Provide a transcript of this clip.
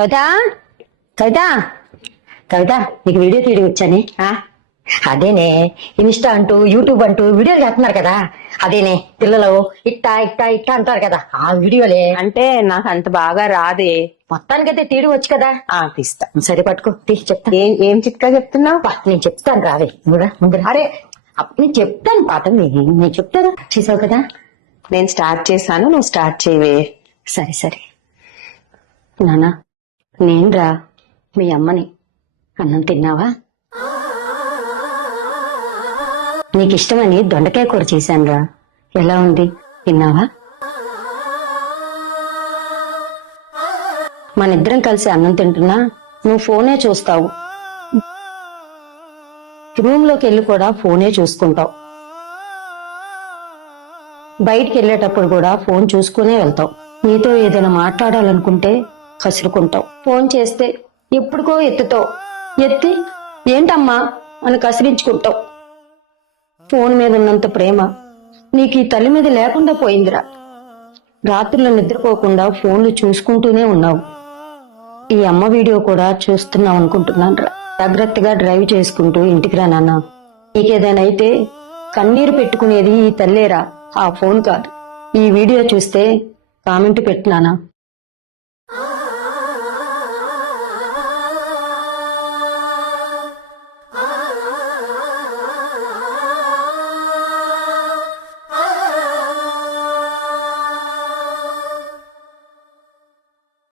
కవిత కవిత కవిత నీకు వీడియో తీయడం వచ్చాని అదేనే ఇన్స్టా అంటూ యూట్యూబ్ అంటూ వీడియోలు చేస్తున్నారు కదా, అదేనే పిల్లలు ఇట్టా ఇట్టా ఇట్టా అంటారు కదా, ఆ వీడియోలే. అంటే నాకు అంత బాగా రాదే. మొత్తానికైతే తీయడం వచ్చు కదా. తీస్తా. సరే పట్టుకో, చెప్తా. ఏం చిట్కా చెప్తున్నావు? నేను చెప్తాను రావే ముందు. అరే నేను చెప్తాను పాత, నేను చెప్తాను. చేసావు కదా, నేను స్టార్ట్ చేశాను, నువ్వు స్టార్ట్ చేయవే. సరే సరే. నానా నేనురా మీ అమ్మని. అన్నం తిన్నావా? నీకు ఇష్టమని దొండకాయ కూర చేశానురా, ఎలా ఉంది, తిన్నావా? మనిద్దరం కలిసి అన్నం తింటున్నా నువ్వు ఫోనే చూస్తావు, రూమ్ లోకి వెళ్ళి కూడా ఫోనే చూసుకుంటావు, బయటికి వెళ్ళేటప్పుడు కూడా ఫోన్ చూసుకునే వెళ్తావు. నీతో ఏదైనా మాట్లాడాలనుకుంటే కసురుకుంటావు, ఫోన్ చేస్తే ఎప్పుడుకో ఎత్తుతావు, ఎత్తి ఏంటమ్మా అని కసిరించుకుంటావు. ఫోన్ మీద ఉన్నంత ప్రేమ నీకు ఈ తల్లి మీద లేకుండా పోయిందిరా. రాత్రుల్లో నిద్రపోకుండా ఫోన్లు చూసుకుంటూనే ఉన్నావు. ఈ అమ్మ వీడియో కూడా చూస్తున్నావు అనుకుంటున్నాను రా. జాగ్రత్తగా డ్రైవ్ చేసుకుంటూ ఇంటికి రా నాన్న. నీకేదైనా అయితే కన్నీరు పెట్టుకునేది ఈ తల్లేరా, ఆ ఫోన్ కాదు. ఈ వీడియో చూస్తే కామెంట్ పెట్టు నాన్న.